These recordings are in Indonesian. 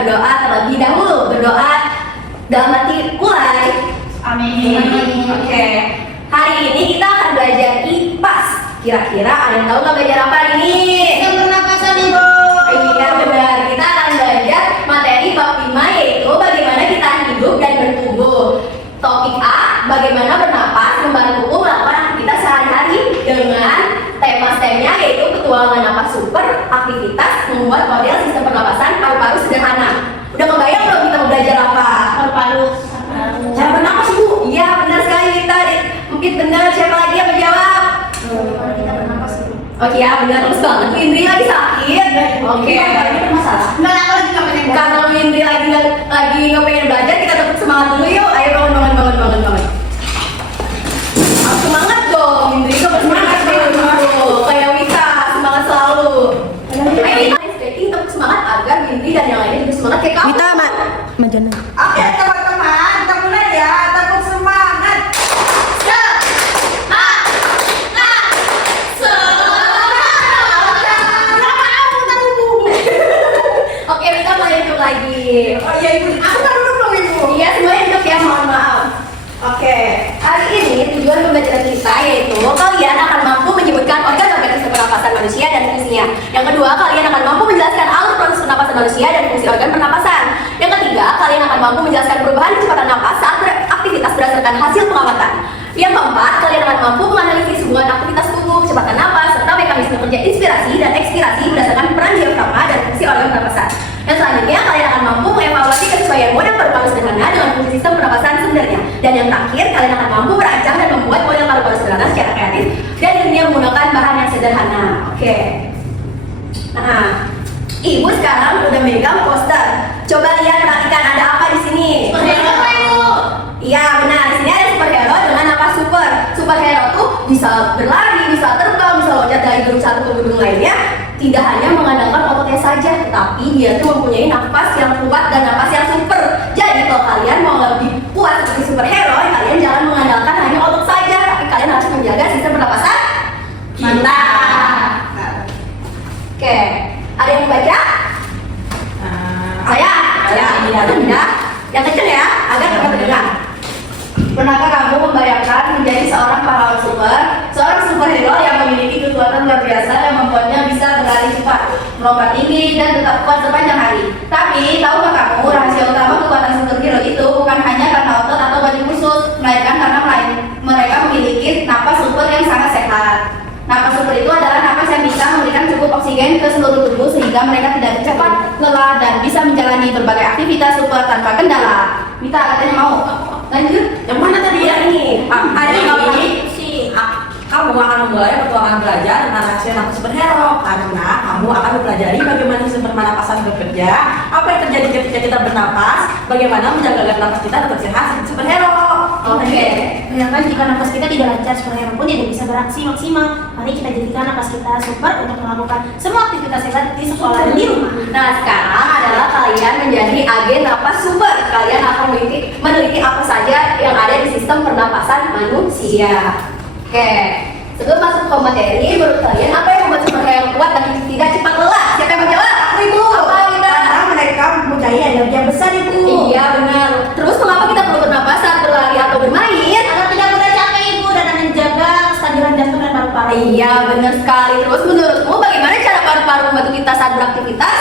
berdoa terlebih dahulu. Berdoa dalam hati mulai. Amin. Oke. Hari ini kita akan belajar IPAS. Kira-kira ada yang tahu nggak belajar apa hari ini? Yang pernapasan Ibu. Iya benar. Kita akan belajar materi bab 5 yaitu bagaimana kita hidup dan bertumbuh. Topik A, bagaimana bernapas membantuku melakukan aktivitas sehari-hari dengan tema STEM-nya yaitu petualangan napas super, aktivitas membuat model sistem pernapasan paru-paru sederhana. Udah kebayang belum kita mau belajar apa? Paru-paru. Cara bernapas Bu? Iya benar sekali kita. Mungkin benar, siapa lagi yang menjawab? Kita bernapas dulu. Oke ya benar, terus banget. Indri lagi sakit. Oke. Nggak ada lagi kamu yang Karena Indri lagi nggak pengen belajar, kita tetap semangat dulu yuk. Ayo bangun. Semangat dong, Indri kamu semangat dulu. Kayak Wita, semangat selalu. Ayo kita stretching untuk semangat agar Indri dan yang lainnya juga semangat kayak kamu. Wita, Majana. Oke teman-teman, kita mulai ya. Tepuk semangat. Oke, kita mulai hidup lagi. Oh iya Ibu, aku kan duduk dong Ibu. Iya, semuanya hidup ya, mohon maaf. Oke, hari ini tujuan pembelajaran kita yaitu kalian akan mampu menyebutkan organ-organ sistem pernapasan manusia dan fungsinya. Yang kedua, kalian akan mampu menjelaskan alur proses pernapasan manusia dan fungsi organ pernapasan. Yang ketiga, kalian akan mampu menjelaskan perubahan kecepatan napas saat beraktivitas berdasarkan hasil pengamatan. Yang keempat, kalian akan mampu menganalisis hubungan aktivitas tubuh, kecepatan napas, serta mekanisme kerja inspirasi dan ekspirasi berdasarkan peran diafragma dan fungsi organ pernapasan. Dan selanjutnya, kalian akan mampu mengevaluasi kesesuaian model paru-paru sederhana dengan fungsi sistem pernapasan sebenarnya. Dan yang terakhir, kalian akan mampu merancang dan membuat model paru-paru sederhana secara kreatif dan ilmiah menggunakan bahan yang sederhana. Oke. Nah, Ibu sekarang udah megang poster. Coba lihat, perhatikan ada apa di sini. Superhero Ibu. Iya benar, di sini ada superhero dengan napas super. Superhero tuh bisa berlari, bisa terbang, bisa loncat dari gedung satu ke gedung lainnya. Tidak hanya mengandalkan ototnya saja, tetapi dia tuh mempunyai nafas yang kuat dan nafas yang super. Jadi kalau kalian mau lebih kuat seperti superhero, kalian jangan mengandalkan hanya otot saja, tapi kalian harus menjaga sistem pernapasan kita. Oke, ada yang baca? Saya? Ya. Yang kecil ya, agar dapat terdengar. Pernahkah kamu membayangkan menjadi seorang pahlawan super, seorang superhero yang memiliki kekuatan luar biasa yang membuatnya bisa berlari cepat, melompat tinggi, dan tetap kuat sepanjang hari? Tapi, tahukah kamu rahasia utama kekuatan superhero itu bukan hanya karena otot atau baju khusus, melainkan karena mereka memiliki napas super yang sangat sehat. Napas super itu adalah napas yang bisa memberikan cukup oksigen ke seluruh tubuh sehingga mereka tidak cepat lelah dan bisa menjalani berbagai aktivitas super tanpa kendala. Mita katanya mau lanjut? Yang mana tadi ya ini? Hari ini kamu akan memulai petualangan belajar tentang rahasia napas superhero karena kamu akan mempelajari bagaimana sistem pernapasan bekerja, apa yang terjadi ketika kita bernapas, bagaimana menjaga agar napas kita tetap sehat seperti superhero. Oke. Bayangkan jika napas kita tidak lancar, superhero pun tidak bisa beraksi maksimal. Mari kita jadikan napas kita super untuk melakukan semua aktivitas hebat di sekolah dan di rumah. Nah sekarang adalah kalian menjadi agen napas super. Kalian akan meneliti apa saja yang ada di sistem pernapasan manusia. Oke, sebelum masuk ke materi, menurut kalian apa yang membuat superhero yang kuat dan tidak cepat lelah? Siapa yang mau jawab? Aku Ibu. Apa kita? Karena mereka mempunyai energi yang besar Ibu. Iya benar. Terus mengapa kita perlu bernapas saat berlari atau bermain? Agar tidak mudah capek Ibu dan menjaga kestabilan jantung dan paru-paru. Iya benar sekali. Terus menurutmu bagaimana cara paru-paru membantu kita saat beraktivitas?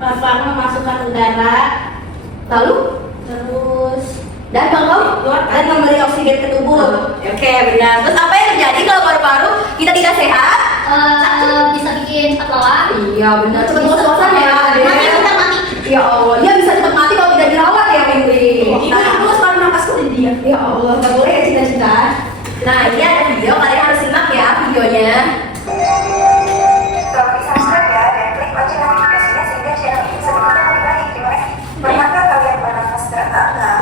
Paru-paru memasukkan udara, Lalu? terus Dan kalau Dan memberi oksigen ke tubuh. Oke benar. Terus apa yang terjadi kalau paru-paru kita tidak sehat? bisa bikin cepat lelah. Iya benar. Cepat ngos-ngosan ya. Mati kita mati. Ya Allah, dia bisa cepat mati kalau tidak dirawat ya Indri. Ibu sekarang napasku di dia. Ya Allah, nggak boleh ya cita-cita. Nah ini ada video, kalian harus simak ya videonya. Kalau subscribe ya dan klik lonceng notifikasinya sehingga channel ini bisa berkembang lebih baik. Terima kasih. Pernahkah kalian bernafas terengah-engah?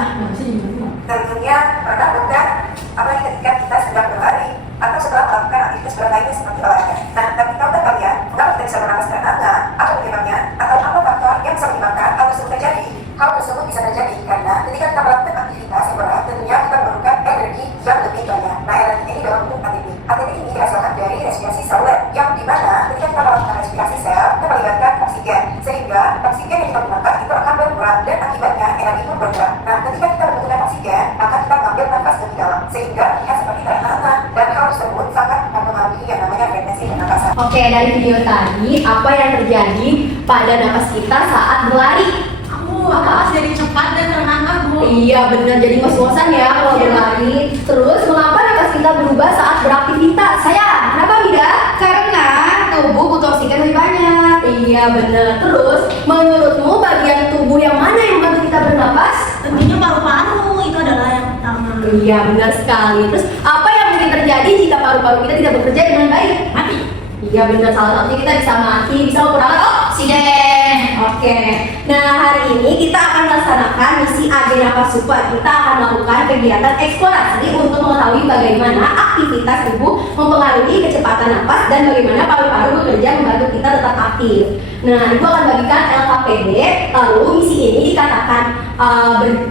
Tentunya pernah bukan? Apalagi ketika kita sedang berlari atau setelah melakukan aktivitas berat lainnya seperti olahraga. Nah, tapi tahukah kalian mengapa kita bisa bernafas terengah-engah? Apa penyebabnya? Atau apa faktor yang bisa menyebabkan hal tersebut terjadi? Hal tersebut bisa terjadi karena ketika kita melakukan aktivitas yang berat, tentunya kita memerlukan energi yang lebih banyak. Nah, energi ini dalam bentuk ATP. ATP ini dihasilkan dari respirasi seluler, yang dimana ketika kita melakukan respirasi sel, kita melibatkan oksigen, sehingga oksigen yang kita gunakan itu akan berkurang dan akibatnya energi pun bergerak. Nah, ketika kita membutuhkan oksigen, maka kita mengambil nafas lebih dalam sehingga terlihat seperti terengah-engah, dan hal tersebut sangat mempengaruhi yang namanya frekuensi pernapasan. Oke, dari video tadi, apa yang terjadi pada napas kita saat berlari? Napas jadi cepat dan terengah-engah, Bu. Iya benar, jadi ngos-ngosan ya kalau berlari. Terus mengapa napas kita berubah saat beraktivitas? Kenapa Mida? Karena tubuh butuh oksigen lebih banyak. Iya benar. Terus menurutmu bagian tubuh yang mana yang membantu kita bernapas? Tentunya paru-paru itu adalah yang utama. Iya benar sekali. Terus apa yang mungkin terjadi jika paru-paru kita tidak bekerja dengan baik? Mati. Iya benar, salah satunya kita bisa mati, bisa mengurangkan oksigen. Oke. Nah hari ini kita akan melaksanakan misi AG Napas Super. Kita akan melakukan kegiatan eksplorasi untuk mengetahui bagaimana aktivitas tubuh mempengaruhi kecepatan napas dan bagaimana paru-paru bekerja membantu kita tetap aktif. Nah Ibu akan bagikan LKPD. Lalu misi ini dikatakan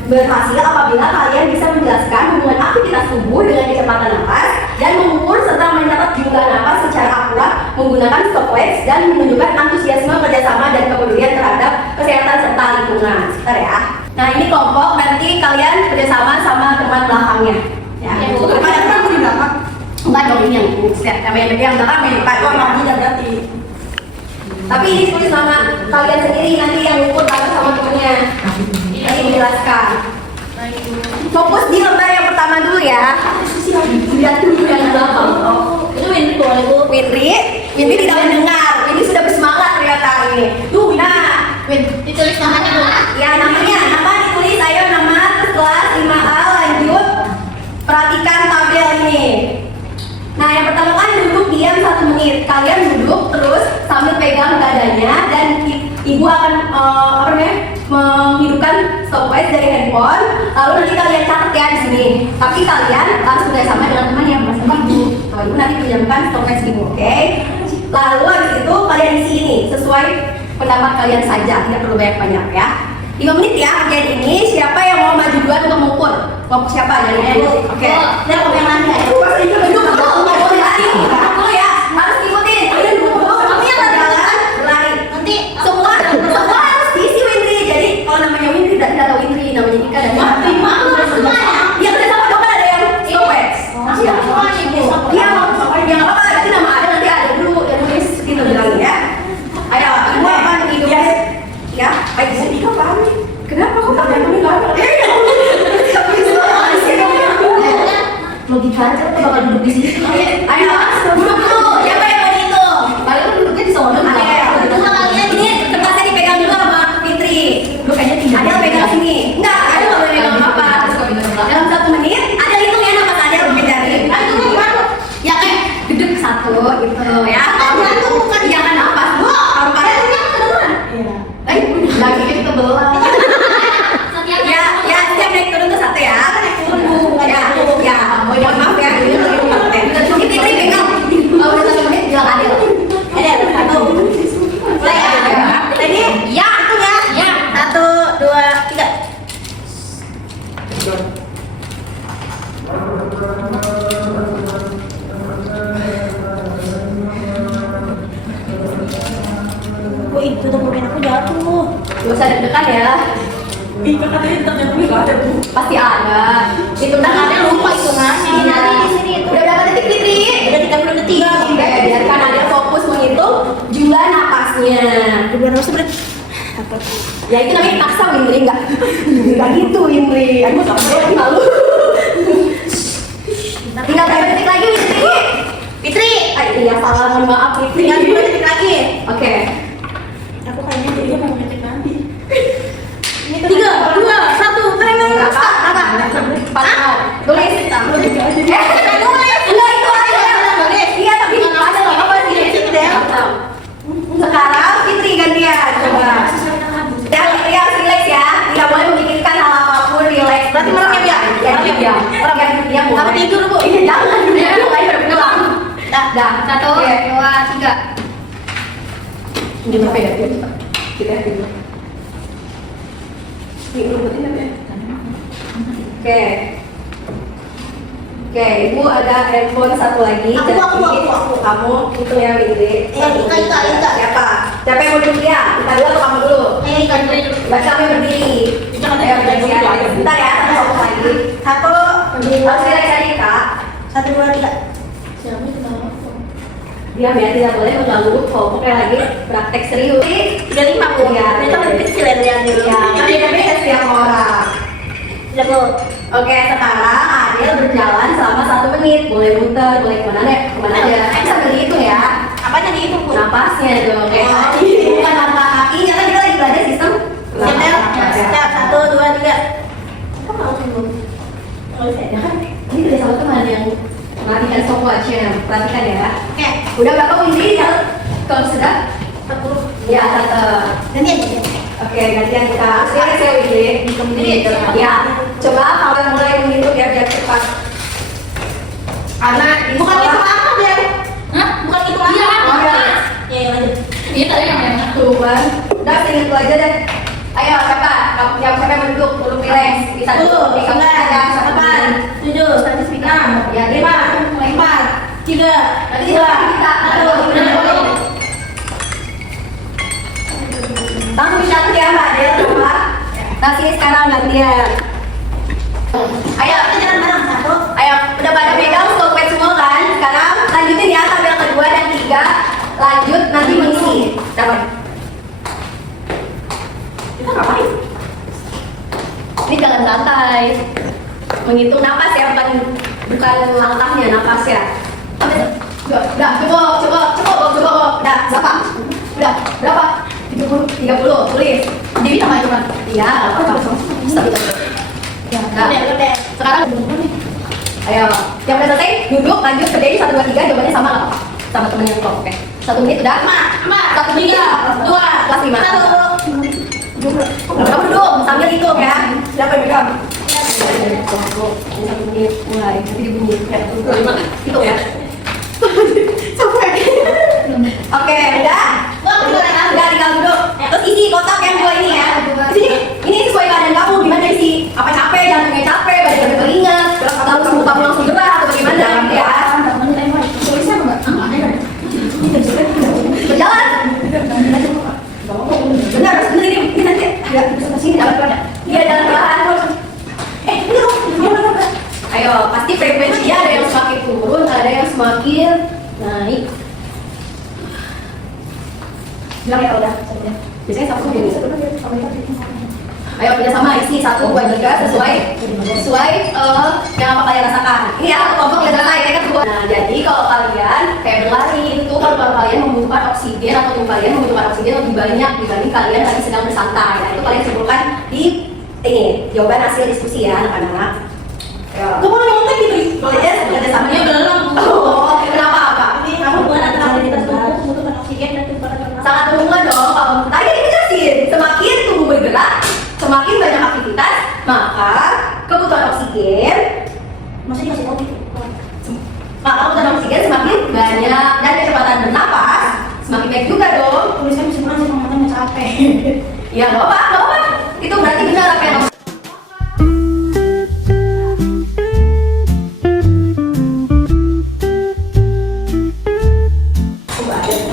berhasil apabila kalian bisa menjelaskan hubungan aktivitas tubuh dengan kecepatan napas dan mengukur serta mencatat jumlah napas secara akurat menggunakan stopwatch dan menunjukkan antusiasme kerjasama dan kepedulian terhadap kesehatan serta lingkungan. Sebentar ya. Nah ini kelompok, nanti kalian kerjasama sama teman belakangnya. Ya, Bu. Ada kan di belakang? Enggak dong, ini yang Bu. Yang belakang yang depan. Oh, namanya berarti. Tapi ini tulis nama kalian sendiri, nanti yang ukur bareng sama temennya. Nanti menjelaskan. Fokus di lembar yang pertama dulu ya. Lihat dulu yang belakang. Itu Winry boleh Bu. Winry tidak mendengar. Winry sudah bersemangat ternyata ini. Tuh, nah, Ditulis namanya Bu. ya nama ditulis. Ayo nama kelas 5A lanjut. Perhatikan tabel ini. Nah yang pertama kan duduk diam 1 menit. Kalian duduk terus sambil pegang dadanya dan ibu akan menghidupkan stopwatch dari handphone. Lalu nanti kalian catat ya di sini. Tapi kalian harus bekerjasama dengan teman yang bersama ibu. Kalau ibu nanti pinjamkan stopwatch ibu, oke? Lalu habis itu kalian isi ini sesuai pendapat kalian saja, tidak perlu banyak-banyak ya. 5 menit ya kerjaan ini. Siapa yang mau maju duluan untuk mengukur? Kelompok siapa dari ibu? Oke. Dan kelompok yang lain. Duduk, nggak boleh lari. Dulu ya, harus ikutin. Kamu yang jalan, berlari. Nanti Semua harus diisi Winry. Jadi kalau namanya Winry tidak tahu Winry, namanya Ika dan semuanya. Ya kerja sama dong, kan ada yang stopwatch. Iya, semuanya Bu. Iya, ya nggak apa-apa. Nanti nama ada nanti ada dulu yang tulis gitu bilang ya. Ayo, ibu akan hidup. Ya, baik Bu. Ika paham nih. Kenapa kok pakai ini nggak? Logika aja tuh bakal duduk di sini. Ayo, duduk dulu. Siapa yang mau dihitung? Kalian duduknya di sono. Ini kertasnya dipegang dulu sama Fitri. Lu kayaknya tidak. Ada pegang sini. Enggak, ada nggak boleh pegang apa. Dalam 1 menit, ada hitung ya napas ada jari. Ya kayak duduk 1 gitu ya. Jangan napas. Paru-paru. Lagi itu kebelah. Ya, setiap naik turun tuh 1 ya. Ya, mohon maaf ya. Ini Fitri pegang. Kalau udah 1 menit bilang adil. Adil, 1. Mulai ya. Ready? Ya, itu ya. Ya. 1, 2, 3. Oh itu dokumen aku jatuh. Gak usah deg-degan ya. Ika katanya ternyata nggak ada, Bu. Pasti ada. Itu udah ada lupa hitungannya. Nyari di sini itu. Udah berapa detik Fitri? Udah 30 detik. Oke, biarkan ada fokus menghitung jumlah napasnya. Udah harus berat. Ya itu namanya paksa Winry, enggak gitu Winry. Aku sampai malu. Tinggal berapa detik lagi Winry? Fitri. Iya salah, mohon maaf Fitri. Tinggal 2 detik lagi. Oke. Aku kayaknya dia mau ngetik nanti. 3, 2, 1. Berapa? Tulis. Enggak itu aja. Iya tapi ada nggak apa sih? Sekarang Fitri gantian coba. Ya Fitri harus relax ya. Tidak boleh memikirkan hal apapun, relax. Berarti merem ya, Bia? Ya. Orang yang dia mau. Aku tidur, Bu. Iya jangan. Dia lain berpulang. Dah. 1, 2, 3. Ini apa ya? Kita tidur. Ini rubutin apa ya? Oke. Oke, ibu ada handphone satu lagi. Aku. Kamu itu ya, Windy. Ika. Siapa? Siapa yang mau duduk ya? Kita dulu atau kamu dulu? Ika. Baca kami berdiri. Ayo berdiri. Bentar ya, satu ngomong lagi. Satu, Harus direk tadi kak. 1, 2, 3. Diam ya, tidak boleh mengganggu pokoknya lagi praktek serius. 35 Bu. Iya. Itu lebih kecil ya lihat dulu. Ya, tapi beda setiap orang. Ya Bu. Oke, sekarang Adil berjalan selama 1 menit. Boleh muter, boleh kemana aja. Sambil dihitung ya. Apanya dihitung Bu? Napasnya dong. Kayak Oh. tadi. Bukan napas kaki, karena kita lagi belajar sistem. Siap. 1, 2, 3. Kok mau bingung? Ya kan, ini kerja sama teman yang perhatikan stopwatch-nya. Perhatikan ya. Oke. Udah berapa Windy? Kalau sudah? 40. Ya, tante. Nanti aja. Oke, gantian kita. Sekarang saya Windy. Ya, coba kalian mulai menghitung ya biar cepat. Karena di Bukan itu sekolah apa deh? Hah? Bukan itu apa? Iya, iya. Ya, lanjut. ini tadi yang enak tuh kan. Udah singkat lu aja deh. Ayo siapa? Siapa yang mau duduk? Belum relax. Bisa dulu. Kamu saja. 8, 7, 6, Ya, 5, 4, 3, Nanti 2, kita 1. Tanggung jawab ya Mbak Adel, coba. Kasih sekarang gantian. Ayo, Kita jalan bareng. 1. ayo, udah pada pegang stopwatch semua kan? Sekarang lanjutin ya tabel kedua dan 3. Lanjut nanti mengisi. Dapat. Kita ngapain? Ini jangan santai. Menghitung napas ya, bukan langkahnya, napas ya. Udah, cukup. Udah, berapa? Udah, berapa? 30, tulis. Dewi sama itu kan? Iya, apa? Stop. Ya, nah. Gede. Sekarang ayo, yang udah selesai duduk lanjut ke Dewi 1, 2, 3 jawabannya sama nggak apa-apa sama temen yang kelompok. Oke, 1 menit udah. 1, 3, 2, kelas 5. Kamu duduk sambil hitung ya. Siapa yang pegang? 1 menit mulai. Nanti dibunyi. Hitung ya. Sampai. Oke, udah. Udah tinggal duduk. Terus isi kotak yang 2 ini ya. Ini sesuai keadaan kamu. Gimana isi? Apa capek? Jantungnya capek? Badannya keringat? Lalu sembuh kamu langsung gerah atau bagaimana? Gitu ya. Tulisnya enggak? Berjalan. Benar ini nanti agak bisa sini jalan. Iya, jalan perlahan. Ini dong. Ayo, pasti frekuensinya ada yang semakin turun, ada yang semakin naik. Bilang ya udah. Biasanya satu bisa. Ayo kerja sama isi 1, 2, 3 sesuai yang apa kalian rasakan. Ini ya kelompok yang selesai ya kan. Nah jadi kalau kalian kayak berlari itu kalau kalian membutuhkan oksigen atau tubuh kalian membutuhkan oksigen lebih banyak dibanding kalian lagi sedang bersantai. Nah itu kalian simpulkan di ini jawaban hasil diskusi ya anak-anak. Kamu nyontek gitu. Kerja sama Ya belum. Oh, kenapa apa? Ini kamu buat antara kita tubuh membutuhkan oksigen dan tubuh Sangat berhubungan dong. Kalau tadi dijelasin, semakin tubuh bergerak, semakin banyak aktivitas, maka kebutuhan oksigen, masih kasih kopi. maka kebutuhan oksigen semakin banyak dan kecepatan bernapas semakin baik juga dong. Tulisnya masih kurang sih, matanya capek. Ya nggak apa-apa. Itu berarti benar apa yang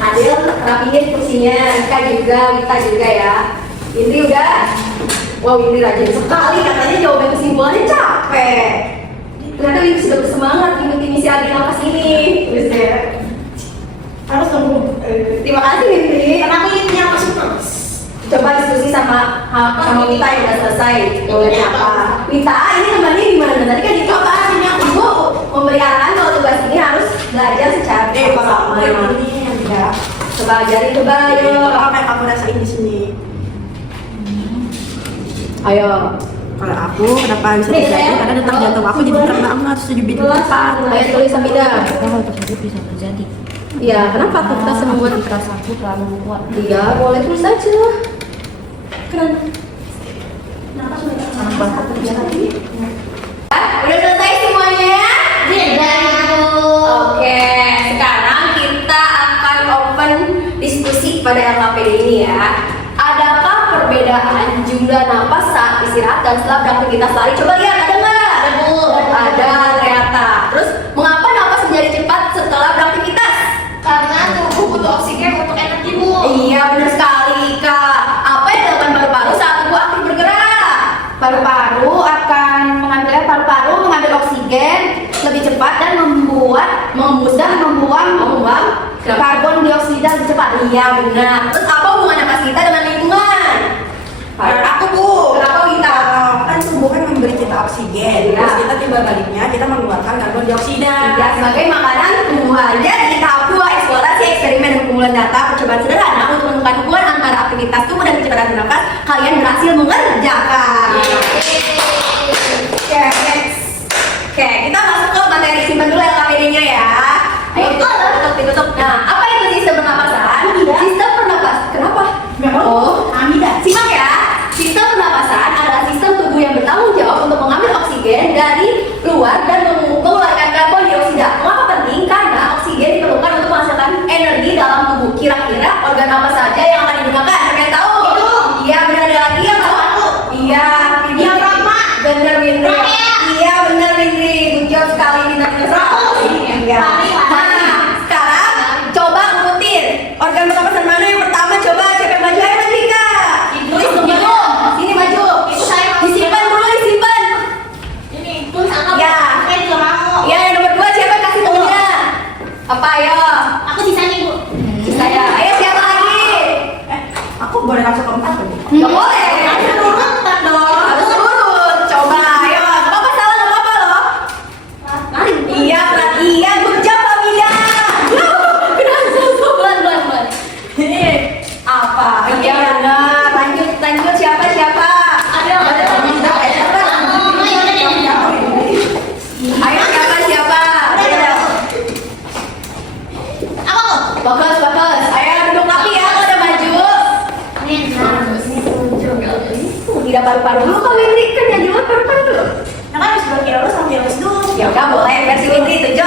Adil rapihin kursinya, Ika juga ya. Indri udah. Wow, Indri rajin sekali katanya jawaban kesimpulannya capek. Ternyata Indri sudah bersemangat mengikuti misi Adil nafas ini. Tulisnya. Harus tunggu. Terima kasih Indri. Kenapa ini yang masuk terus? Coba diskusi sama Wita yang udah selesai. Boleh apa? Wita, ini temannya gimana? Tadi kan dicoba artinya ibu memberi arahan kalau tugas ini harus belajar secara bersama. Ya, coba ajarin coba ayo. Apa yang kamu rasain di sini? Ayo. Kalau aku kenapa bisa terjadi? Karena detak jantung aku jadi gerak banget, 7 beat cepat. Ayo tulis Samida. Hal tersebut bisa terjadi. Iya, kenapa kita semua Rasaku terlalu kuat. Iya, boleh tulis aja. Keren. Udah selesai semuanya? Oke, sekarang kita akan open diskusi pada RKPD ini ya. Adakah perbedaan jumlah napas saat istirahat dan setelah beraktivitas lari? Coba lihat, ada nggak? Ada Bu. Ada ternyata. butuh oksigen untuk energi, Bu. Iya, benar sekali, Kak. Apa yang dilakukan paru-paru saat tubuh aktif bergerak? Paru-paru akan mengambil oksigen lebih cepat dan membuang karbon dioksida lebih cepat. Iya, benar. Terus apa hubungannya pas kita dengan lingkungan? Menurut aku Bu, Kenapa kita? kan tubuh kan memberi kita oksigen, terus kita tiba baliknya kita mengeluarkan karbon dioksida. Ya, sebagai makanan tumbuhan. Jadi tahap 2 eksplorasi eksperimen dan pengumpulan data percobaan sederhana untuk menemukan hubungan antara aktivitas tubuh dan kecepatan bernafas. Kalian berhasil mengerjakan. Oke, next. Oke, kita masuk ke materi simpan dulu ya KPD-nya ya. Ayo ditutup. Nah, apa itu sistem pernapasan? Sistem pernapas. Kenapa? Oh, Amida. Simak ya. Sistem pernapasan adalah sistem tubuh yang bertanggung jawab untuk mengambil oksigen dari luar dan mengeluarkan karbon dioksida. Mengapa penting? Karena oksigen diperlukan untuk menghasilkan energi dalam tubuh. Kira-kira organ apa saja yang akan digunakan? Siapa yang tahu? Iya, benar, ada lagi yang tahu? Iya, ini benar, Windri. Iya, benar, Windri. Good job sekali, benar. Iya. Nah, sekarang coba ngikutin organ pernapasan mana yang pertama. Coba siapa yang maju? Ayo maju, Kak. Tulis dong, maju. Sini maju. Disimpan dulu, disimpan. Ini pun sangat. Ya. Saya juga mau. Ya, yang nomor 2 siapa? Kasih temennya. Apa, ayo? Aku sisa nih, Bu. Saya. Ayo, siapa lagi? Aku boleh langsung ke 4 Bu? Gak boleh. Harus urutan dong. Harus urut. Coba, ayo. Gak apa-apa, salah, gak apa-apa loh. Iya, iya, good job, Amida. Bulan. Ini apa? Iya, benar. Lanjut, siapa? Ada. Ayo, siapa? Bagus. Ayo, duduk rapi ya, kalau udah maju. Tidak paru-paru dulu, Kak Windri. Kan yang dulu paru-paru dulu. Nah, kan harus berkira sama virus dulu. Ya udah, boleh. Versi Windri 7, 8.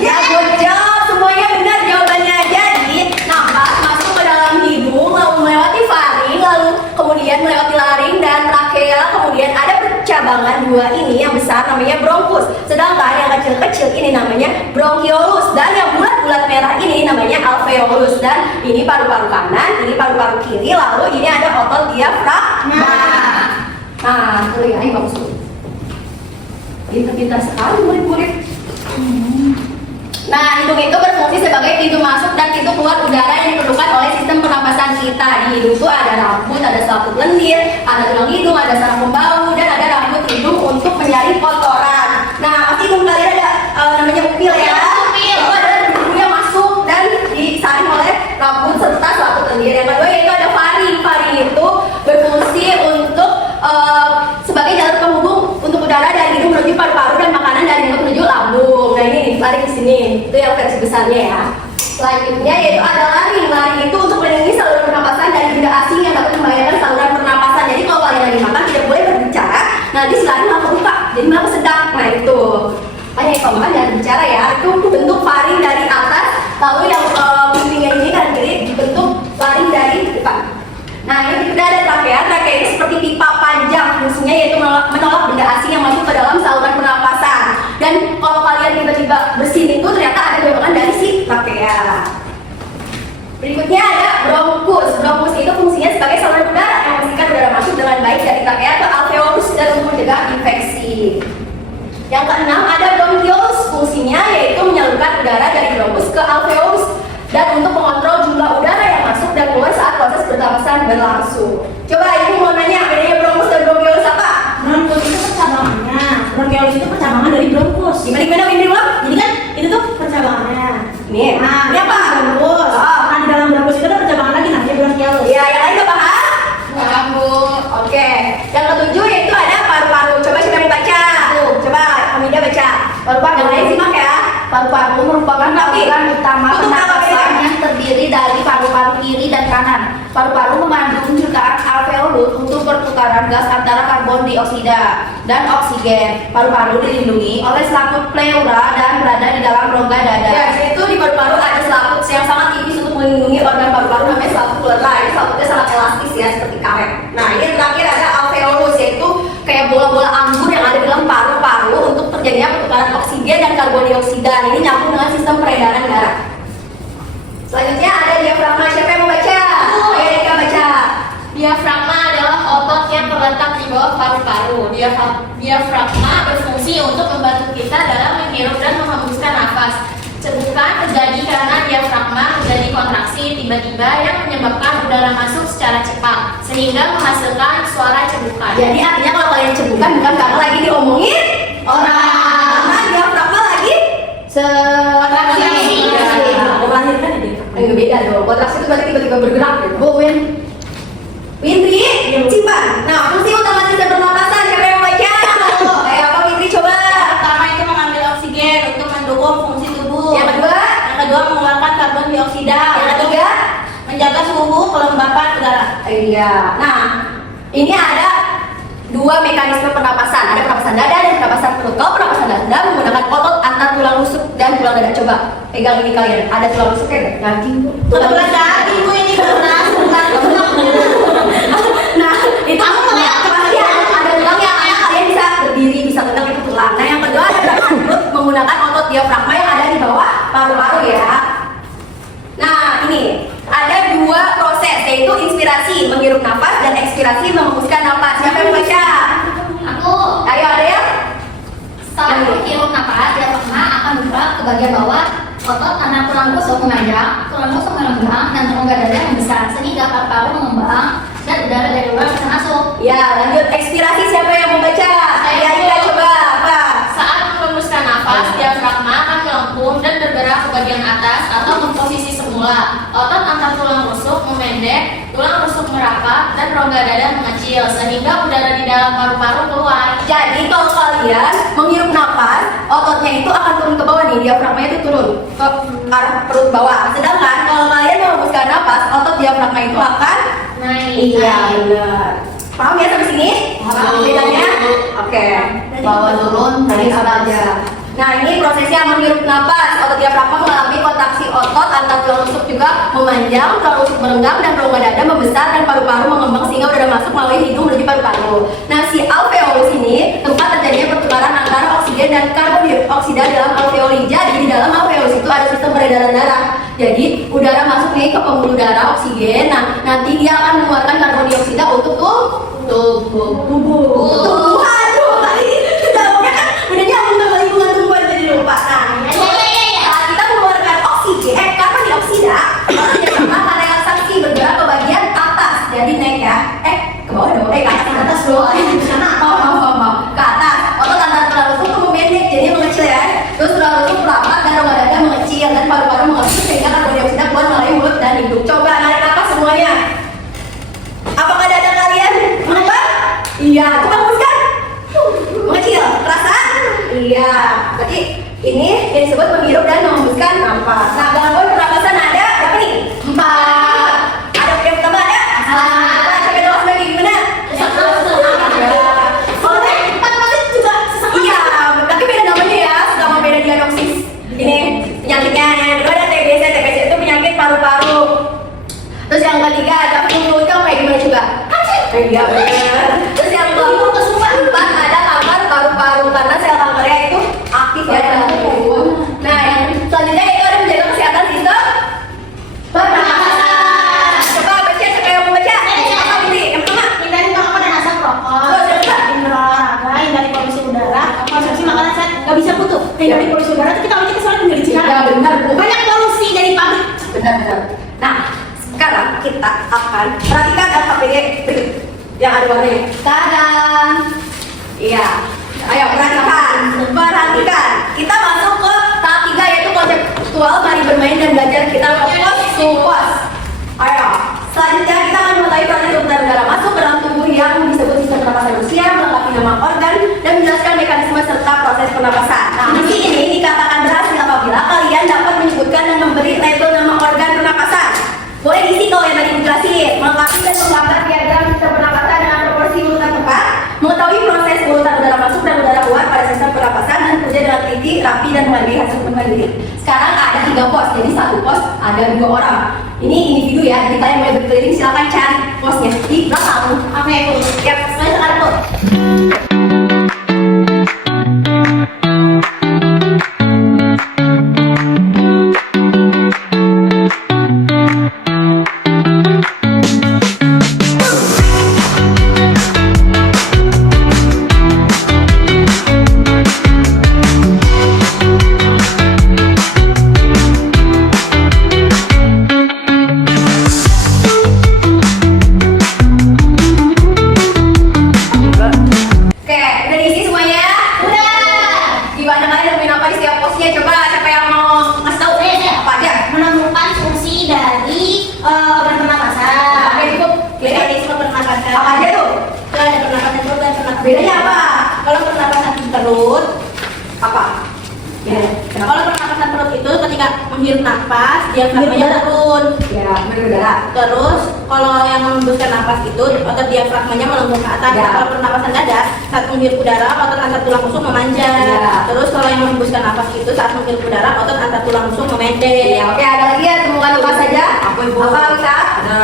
Ya, good job. Semuanya benar jawabannya. Jadi, nafas masuk ke dalam hidung, lalu melewati faring, lalu kemudian melewati laring dan trakea. Kemudian ada percabangan dua ini yang besar namanya bronkus. Sedangkan yang kecil-kecil ini namanya bronkiolus. Dan yang bulat-bulat merah ini namanya alveolus. Dan ini paru-paru kanan, ini paru-paru kiri, lalu ini ada otot diafragma. Nah, tuh ya, ini bagus tuh. Pintar-pintar sekali murid-murid. Nah, hidung itu berfungsi sebagai pintu masuk dan pintu keluar udara yang diperlukan oleh sistem pernapasan kita. Di hidung itu ada rambut, ada selaput lendir, ada tulang hidung, ada saraf pembau, dan ada rambut hidung untuk menyaring kotoran. Nah, pasti hidung kalian ada namanya upil ya. Itu adalah debu yang masuk dan disaring oleh rambut serta selaput lendir. Yang kedua yaitu ada faring. Faring itu berfungsi untuk sebagai jalur penghubung untuk udara dari hidung menuju paru-paru dan makanan dari mulut menuju lambung. Nah, ini faring di sini. Itu yang versi besarnya ya. Selanjutnya yaitu ada laring. Laring itu untuk melindungi saluran pernapasan dari benda asing yang dapat membahayakan saluran pernapasan. Jadi kalau kalian lagi makan tidak boleh berbicara. Nanti si laring malah kebuka. Jadi malah sedang. Nah, itu. Makanya kalau makan jangan bicara ya. Itu bentuk faring dari atas. Lalu yang pimpinnya ini kan kiri dibentuk laring dari depan. Nah, ini kita ada trakea. Trakea ini seperti pipa panjang, fungsinya yaitu menolak benda asing yang masuk ke dalam saluran pernapasan. Dan kalau kalian tiba-tiba bersin itu ternyata ada dorongan dari si trakea. Berikutnya ada bronkus. Bronkus itu fungsinya sebagai saluran udara yang memastikan udara masuk dengan baik dari trakea ke alveolus dan untuk mencegah infeksi. Yang keenam ada bronkiolus. Fungsinya yaitu menyalurkan udara dari bronkus ke alveolus dan untuk mengontrol jumlah udara yang masuk dan keluar saat proses pernapasan berlangsung. Coba ibu mau nanya bedanya bronkus dan bronkiolus apa? Bronkus itu percabangannya. Bronkiolus itu percabangan dari bronkus. Gimana Windri lo? Jadi kan itu tuh percabangannya. Ini. Nah, Ini apa? Bronkus. Nah, di dalam bronkus itu ada percabangan lagi namanya bronkiolus. Iya, yang lain udah paham? Paham, Bu. Oke. Yang ketujuh yaitu ada paru-paru. Coba siapa yang baca? Tuh, coba Hamida baca. Paru-paru. Yang lain simak ya. Paru-paru merupakan organ utama pernapasan yang terdiri dari paru-paru kiri dan kanan. Paru-paru mengandung jutaan alveolus untuk pertukaran gas antara karbon dioksida dan oksigen. Paru-paru dilindungi oleh selaput pleura dan berada di dalam rongga dada. Ya, di situ di paru-paru ada selaput yang sangat tipis untuk melindungi organ paru-paru namanya selaput pleura. Ini selaputnya sangat elastis ya, seperti karet. Nah, ini yang terakhir ada alveolus, yaitu kayak bola-bola anggur yang ada di dalam paru-paru untuk terjadinya pertukaran oksigen dan karbon dioksida. Ini nyambung dengan sistem peredaran darah. bawah paru-paru. Diafragma berfungsi untuk membantu kita dalam menghirup dan menghembuskan nafas. Cebukan terjadi karena diafragma menjadi kontraksi tiba-tiba yang menyebabkan udara masuk secara cepat sehingga menghasilkan suara cebukan. Jadi artinya kalau kalian cebukan bukan karena lagi diomongin orang, karena diafragma lagi Kontraksi. Melahirkan ya dia. Enggak beda dong. Kontraksi itu berarti tiba-tiba bergerak gitu. Bu Windri, simpan. Nah, fungsi utama sistem pernapasan siapa yang baca? Kayak apa Windri coba? Pertama itu mengambil oksigen untuk mendukung fungsi tubuh. Yang kedua, Mengeluarkan karbon dioksida. yang ketiga, Menjaga suhu kelembapan udara. iya. Nah, ini ada dua mekanisme pernapasan. Ada pernapasan dada dan pernapasan perut. Kalau pernapasan dada menggunakan otot antar tulang rusuk dan tulang dada. Coba pegang ini kalian. Ada tulang rusuknya nggak? Daging bu. Tulang daging bu ini keras. Nah, itu pasti ada tulangnya karena kalian bisa berdiri, bisa tegak itu tulang. Nah, yang kedua ada pernapasan perut menggunakan otot diafragma yang ada di bawah paru-paru ya. Nah, ini ada dua proses yaitu inspirasi menghirup nafas dan ekspirasi menghembuskan nafas. Siapa yang baca? Aku Ayo ada ya? saat menghirup nafas, diafragma akan bergerak ke bagian bawah. Otot tanah tulang rusuk memanjang, tulang rusuk merenggang, dan rongga dada membesar sehingga paru-paru mengembang dan udara dari luar bisa masuk. Ya, lanjut ekspirasi siapa yang membaca? Saya. Ayo coba apa? Saat menghembuskan nafas, diafragma akan melengkung dan bergerak ke bagian atas atau ke posisi semula. Otot antar tulang rusuk memendek, tulang rusuk merapat, dan rongga dada mengecil sehingga udara di dalam paru-paru keluar. Jadi kalau kalian menghirup nafas, ototnya itu akan turun ke bawah nih, diafragmanya itu turun ke arah perut bawah. Sedangkan kalau kalian menghembuskan nafas, otot diafragma itu akan Naik. iya benar. Paham ya sampai sini? Paham bedanya? Oke. Bawah turun, naik aja. Nah ini prosesnya menghirup nafas. Otot diafragma mengalami kontraksi otot antar tulang rusuk juga memanjang, tulang rusuk merenggang dan rongga dada membesar dan paru-paru mengembang sehingga udara masuk melalui hidung menuju paru-paru. Nah si alveolus ini tempat terjadinya pertukaran antara oksigen dan karbon dioksida dalam alveoli. Jadi di dalam alveolus itu ada sistem peredaran darah. Jadi udara masuk nih ke pembuluh darah oksigen. Nah nanti dia akan mengeluarkan karbon dioksida untuk tumbuhan. Tadi sudah kan udah nyambung sama lingkungan tumbuhan jadi lupa. Nah, saat kita mengeluarkan oksigen, karbon dioksida, maka relaksasi bergerak ke bagian atas. Jadi naik ya. Ke bawah dong. Ke atas dong. Di sana. Ke atas. Otot antar tulang rusuk itu memendek, jadi mengecil ya. Terus tulang rusuk merapat dan rongga dada mengecil dan paru-paru mengecil sehingga karbon dioksida keluar melalui mulut dan hidung. Coba narik nafas semuanya. Apakah dada kalian mengembang? Iya. Coba hembuskan. Mengecil. Terasa? Iya. Berarti ini yang disebut menghirup dan menghembuskan nafas. Nah, gangguan pernapasan ada berapa nih? 4. Ada yang pertama ada? Coba sampai doang lagi gimana? Kalau tadi 4 kali juga iya, tapi beda namanya ya, sama beda diagnosis. Ini penyakitnya yang kedua ada TBC. TBC itu penyakit paru-paru. Terus yang ketiga ada flu itu kayak gimana coba? Iya benar. Terus yang keempat ada kanker paru-paru karena sel kankernya itu aktif ya dalam tubuh. Nah yang selanjutnya itu ada menjaga kesehatan sistem pernapasan. Coba baca siapa yang mau baca? Apa ini? Yang pertama. Hindari makanan dan asap rokok. Terus yang kedua. Hindari olahraga, hindari polusi udara, konsumsi makanan sehat nggak bisa putus. Hindari polusi udara itu kita selalu tinggal di Cina. Ya benar. Banyak polusi dari pabrik. Benar. Nah sekarang kita akan perhatikan APD berikut yang ada warnanya. Tadang. Iya. Ayo perhatikan. Kita masuk ke tahap 3 yaitu konseptual. Mari bermain dan belajar. Kita fokus suppos. Ayo. Selanjutnya kita akan mengetahui proses udara masuk ke dalam tubuh yang disebut sistem pernapasan manusia, melengkapi nama organ dan menjelaskan mekanisme serta proses pernapasan. Nah, misi ini dikatakan berhasil apabila kalian dapat menyebutkan dan memberi label nama organ pernapasan. Boleh diisi kalau yang tadi dijelasin, melengkapi dan menggambar diagram sistem pernapasan dengan proporsi urutan tepat, mengetahui proses urutan udara masuk dan udara keluar pada sistem pernapasan dan kerja dengan teliti, rapi dan menghargai hasil mandiri. Sekarang ada 3 pos, jadi satu pos ada 2 orang. Ini individu ya, jadi kalian mulai berkeliling silakan cari posnya di belakang. Apa itu? Ya, saya sekarang tuh. perut. Apa? Ya, Kalau pernapasan perut itu ketika menghirup nafas, diafragmanya turun. ya, berudara. Terus kalau yang menghembuskan nafas itu otot diafragmanya melengkung ke atas. Ya. Kalau pernapasan dada saat menghirup udara otot antar tulang rusuk memanjang. Ya. Terus kalau yang menghembuskan nafas itu saat menghirup udara otot antar tulang rusuk memendek. Ya, oke, ada lagi ya, temukan apa saja? Apa ibu? Apa bisa? Ada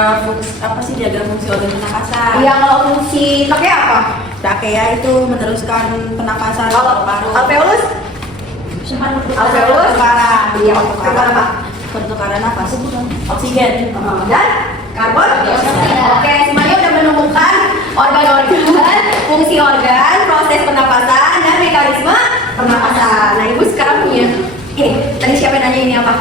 apa sih diagram fungsi organ pernapasan? Iya, kalau fungsi pakai apa? Trachea itu meneruskan pernapasan Kalau paru-paru. alveolus? Alveolus? Pertukaran. Iya, pertukaran apa? Pertukaran nafas. Oksigen. Dan karbon dioksida. Oke, semuanya udah menemukan organ-organ, fungsi organ, proses pernapasan, dan mekanisme pernapasan. Nah, ibu sekarang punya ini. Tadi siapa yang nanya ini apa?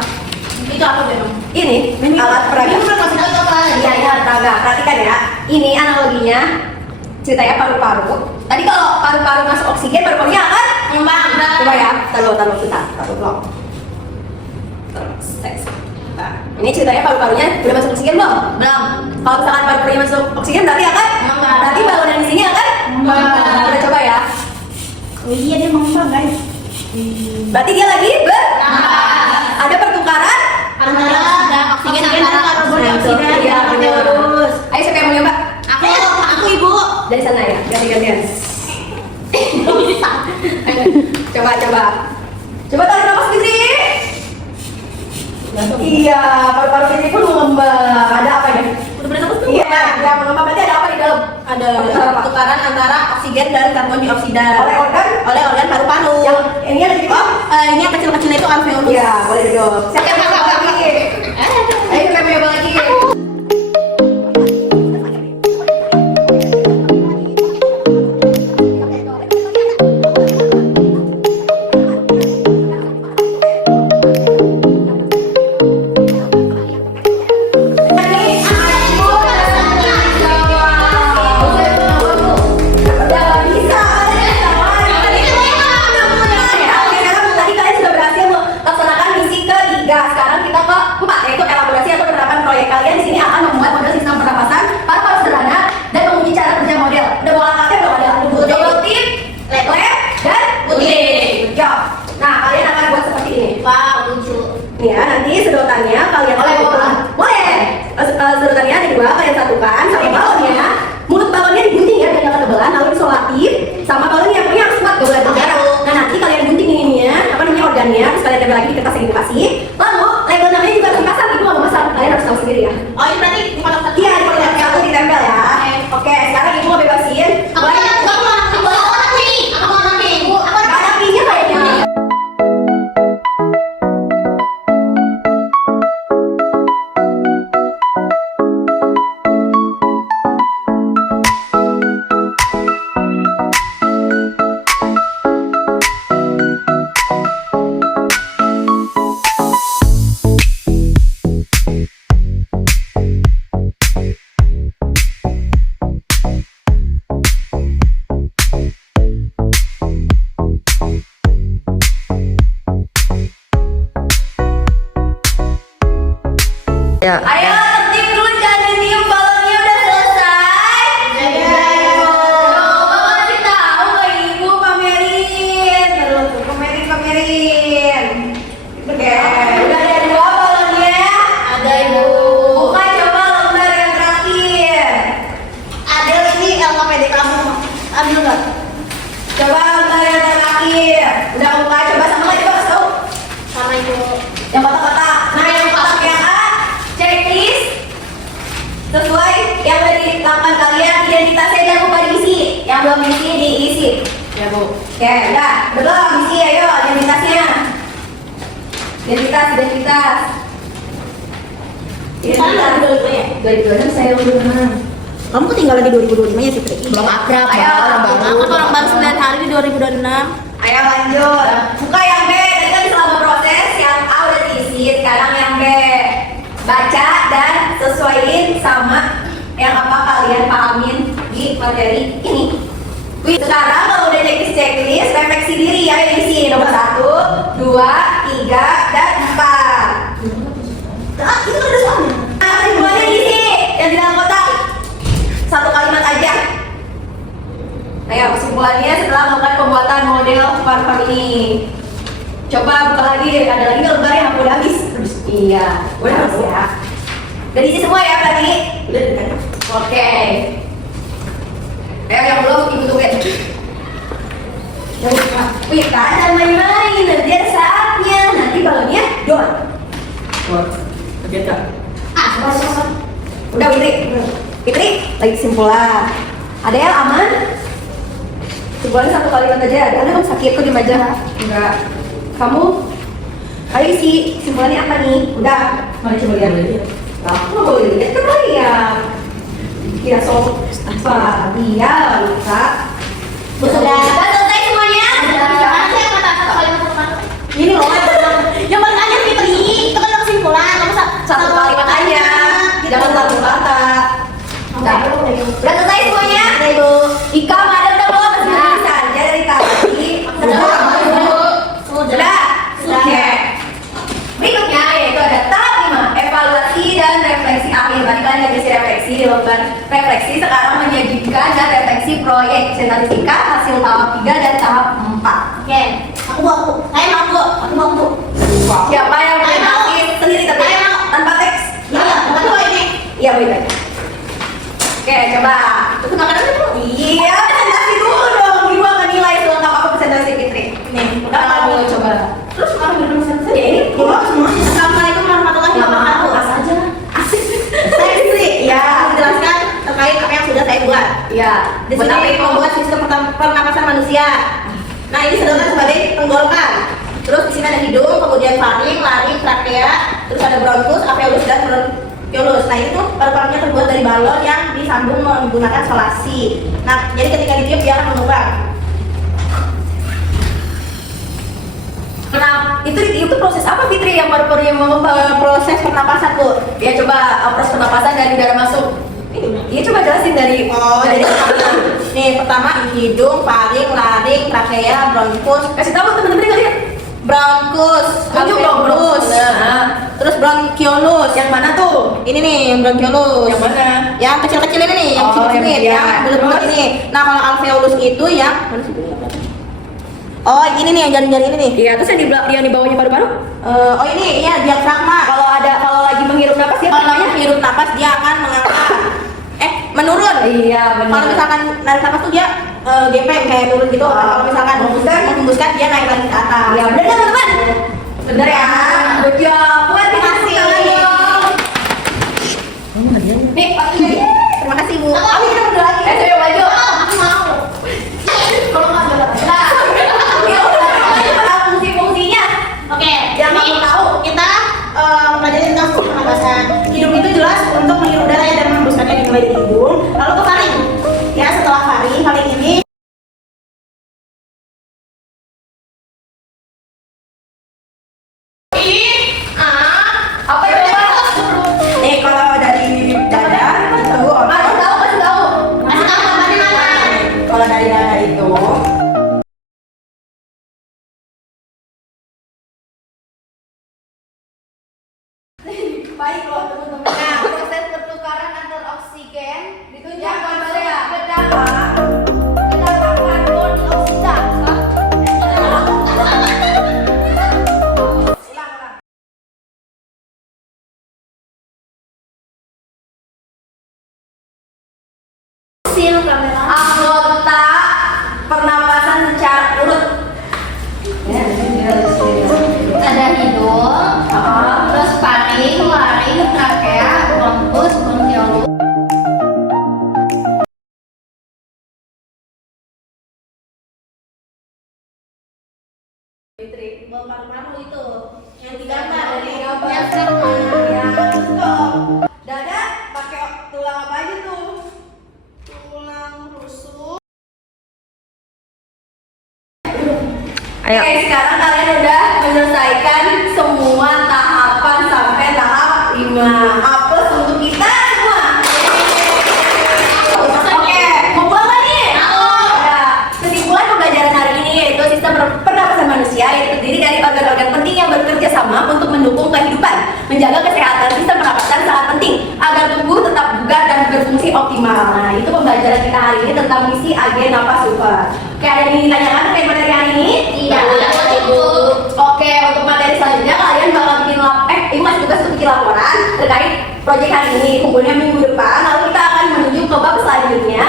Itu apa memang? Ini alat peraga. Iya, ini alat peraga. Perhatikan ya. Ini analoginya ceritanya paru-paru. Tadi kalau paru-paru masuk oksigen, paru-parunya akan mengembang. Coba ya, taruh kita, taruh. Terus, nah, ini ceritanya paru-parunya udah masuk oksigen belum? Belum. Kalau misalkan paru-parunya masuk oksigen berarti akan mengembang. Berarti balon yang di sini akan mengembang. Udah coba ya. Oh iya dia mengembang guys. Berarti dia lagi ada pertukaran Antara oksigen antara karbon dioksida. Iya, benar. Ayo siapa yang mau nyoba? Aku ibu. Dari sana ya, ganti-gantian. Coba. Coba tarik nafas Fitri. Iya, paru-paru Fitri pun mengembang. Ada apa ya? Udah berapa tuh? Iya, yang mengembang berarti ada apa di dalam? Ada pertukaran antara oksigen dan karbon dioksida Oleh organ paru-paru. yang ini ada di bawah. Ini yang kecil-kecil itu alveolus. Iya, boleh dong. Siapa yang mau nyoba lagi? Ayo siapa yang mau nyoba lagi? Kalian di sini akan membuat model sistem pernapasan paru-paru sederhana dan menguji cara kerja model. Udah bawa angkatnya belum ada? Developing, lab, dan uji. Job. Nah, kalian akan buat seperti ini. Wow, lucu. Nih ya, nanti sedotannya kalian satukan. Boleh. Sedotannya ada dua, kalian satukan sama balonnya. Mulut balonnya digunting ya, biar nggak ketebalan. Lalu isolatif sama balonnya, pokoknya harus kuat, gak boleh berdarah. Nah, nanti kalian gunting ininya, apa namanya organnya, terus kalian tempel lagi di kertas yang dikasih. Lalu label namanya juga harus dipasang, itu nggak mau pasang. Kalian harus tahu sendiri ya. Oh ini berarti dipotong satu. Iya, dipotong satu ditempel ya. Oke, sekarang ibu mau bebasin. Boleh. Nggak ada pinya kayaknya. Ayo tertib dulu, jangan diem, balonnya udah selesai. Coba kasih tahu ke ibu, pamerin. Terus pamerin. Oke, udah ada dua balonnya. Ada ibu. Buka coba lembar yang terakhir. Adel ini LKPD kamu. Ambil nggak? Coba lembar yang terakhir. Udah buka, coba sama lagi, coba kasih tahu. Sama ibu. Yang kotak-kotak. Nah, yang kotak yang A, checklist sesuai yang dari lapan kalian, identitasnya jangan lupa diisi. Yang belum diisi diisi. Ya bu. Oke, udah belum diisi, ayo identitasnya. Identitas. Sekarang 2025 ya? 2026 saya udah. Kamu ketinggalan di 2025 ya Fitri? Belum akrab, Ayo, orang baru. Aku orang baru 9 hari di 2026. Ayo lanjut. Buka yang B. Tadi kan selama proses yang A udah diisi, sekarang yang B. Baca dan sesuaiin sama yang apa kalian pahamin di materi ini. Wih, sekarang kalau udah checklist, refleksi diri ya yang isi nomor 1, 2, 3, dan 4. Itu kan ada soalnya. Nah, kesimpulannya diisi yang di dalam kotak. Satu kalimat aja. Ayo kesimpulan. kesimpulannya setelah melakukan pembuatan model paru-paru ini. Coba buka lagi, ada lagi nggak lembar yang aku udah habis? Iya, udah habis ya. Udah diisi semua ya berarti? Udah kan? Oke. Yang belum ibu tungguin. Wih, jangan main-main, nanti ada saatnya. Nanti balonnya dor. Wah, kaget kak. Udah Fitri, lagi kesimpulan. Ada yang aman? Kesimpulannya satu kalimat aja. Karena kamu sakit kok di aja. Enggak. Kamu? Ayo isi kesimpulannya apa nih? Udah. Mari coba lihat lagi. Aku nggak boleh lihat kan kalian. Kira soal apa? Iya, lupa. Sudah. Selesai semuanya. Mana sih yang kata satu kalimat satu kalimat? Ini loh. Yang paling aja Fitri, itu kan kesimpulan. Kamu Satu kalimat aja. Jangan satu kata. Udah selesai semuanya. Ibu. Ika, madam udah belum? Masih bisa aja dari tadi. Sudah. Oke. Berikutnya yaitu ada tahap 5, evaluasi dan refleksi akhir. Tadi kalian ada sesi refleksi di lembar refleksi. Sekarang menyajikan dan refleksi proyek statistika hasil tahap 3 dan tahap 4. Oke, aku mau aku. Saya mau aku. Siapa yang mau Saya mau. ngasih sendiri tapi Saya mau. tanpa teks? Iya, aku ini. Iya, baik. Oke, coba. Itu makanan dulu. Iya, presentasi dulu dong. Ibu akan nilai selengkap apa presentasi Fitri. Nih, udah kamu coba. Terus kamu berpresentasi? Ya ini. Assalamualaikum warahmatullahi wabarakatuh. Aja. Asik. Saya Fitri. Ya. Menjelaskan terkait apa yang sudah saya buat. Iya. Di sini membuat sistem pernapasan manusia. Nah, ini sedangkan sebagai tenggorokan. Terus di sini ada hidung, kemudian faring, laring, trakea, terus ada bronkus, alveolus dan bronkiolus. Nah, itu paru-parunya terbuat dari balon yang disambung menggunakan solasi. Nah, jadi ketika ditiup dia akan mengembang. Kenapa? Itu proses apa Fitri yang paru-paru yang Proses pernapasan, Bu. Ya coba proses pernapasan dari udara masuk. Iya coba jelasin dari Jadi nih pertama hidung, faring, laring, trakea, bronkus, kasih tahu teman-teman kalian. bronkus, Tunjuk dong, alveolus, Nah, terus bronkiolus. yang mana tuh? Ini nih yang bronkiolus. Yang mana? Yang kecil-kecil ini nih, yang Oh, cimit-cimit, yang yang iya. bulat-bulat Terus? ini. Nah, kalau alveolus itu yang mana sih? Oh, ini nih yang jaring-jaring ini nih. Iya, terus yang di bawahnya paru-paru? Oh, ini ya diafragma. Kalau lagi menghirup napas ya Kalau hirup napas dia akan mengangkat. Menurun. Iya, benar. Kalau misalkan narik napas tuh dia gepeng kayak turun gitu. Kalau misalkan menghembuskan dia naik lagi ke atas. Iya, benar kan teman-teman? Benar ya. Good job. Buat Terima kasih. Nih, Pak Ida. Terima kasih, Bu. Kami kita berdua lagi. Coba maju. Aku mau. Kalau nggak ada. Nah, ya udah. Fungsi-fungsinya. Oke, Yang jadi kamu tahu. kita mempelajari tentang sistem pernapasan. Hidung itu jelas untuk menghirup udara dan menghembuskannya dimulai dari hidung. Lalu ke faring. Ya, setelah faring ini Apa itu, Pak? Nih kalau dari dada itu Kasih tahu, kasih tahu. masih tahu korbannya mana? kalau dari dada itu Baik loh teman-teman. Nah, proses pertukaran antar oksigen ditunjukkan Yang pada mana? kedalaman karbon dioksida. Hasil kamera. Anggota pernapasan secara urut. Ada hidung, terus faring, laring, trakea, bronkus, bronkiolus. Paru-paru itu yang digambar dari Diafragma. Ya, stop. Dada pakai tulang apa aja tuh? tulang rusuk. Ayo. Oke, sekarang kalian udah menyelesaikan semua tahapan sampai tahap 5. Apel untuk kita semua. Oke, mau pulang nggak nih? Ya, kesimpulan pembelajaran hari ini yaitu sistem pernapasan manusia yang terdiri dari organ-organ penting yang bekerja sama untuk mendukung kehidupan. Menjaga kesehatan sistem pernapasan sangat penting agar tubuh tetap bugar dan berfungsi optimal. Nah, itu pembelajaran kita hari ini tentang misi agen napas super. Oke, ada yang ingin ditanyakan terkait materi hari ini? Tidak, cukup. Oke, untuk materi selanjutnya kalian bakal bikin ini masih tugas untuk bikin laporan terkait proyek hari ini. Kumpulnya minggu depan, lalu kita akan menuju ke bab selanjutnya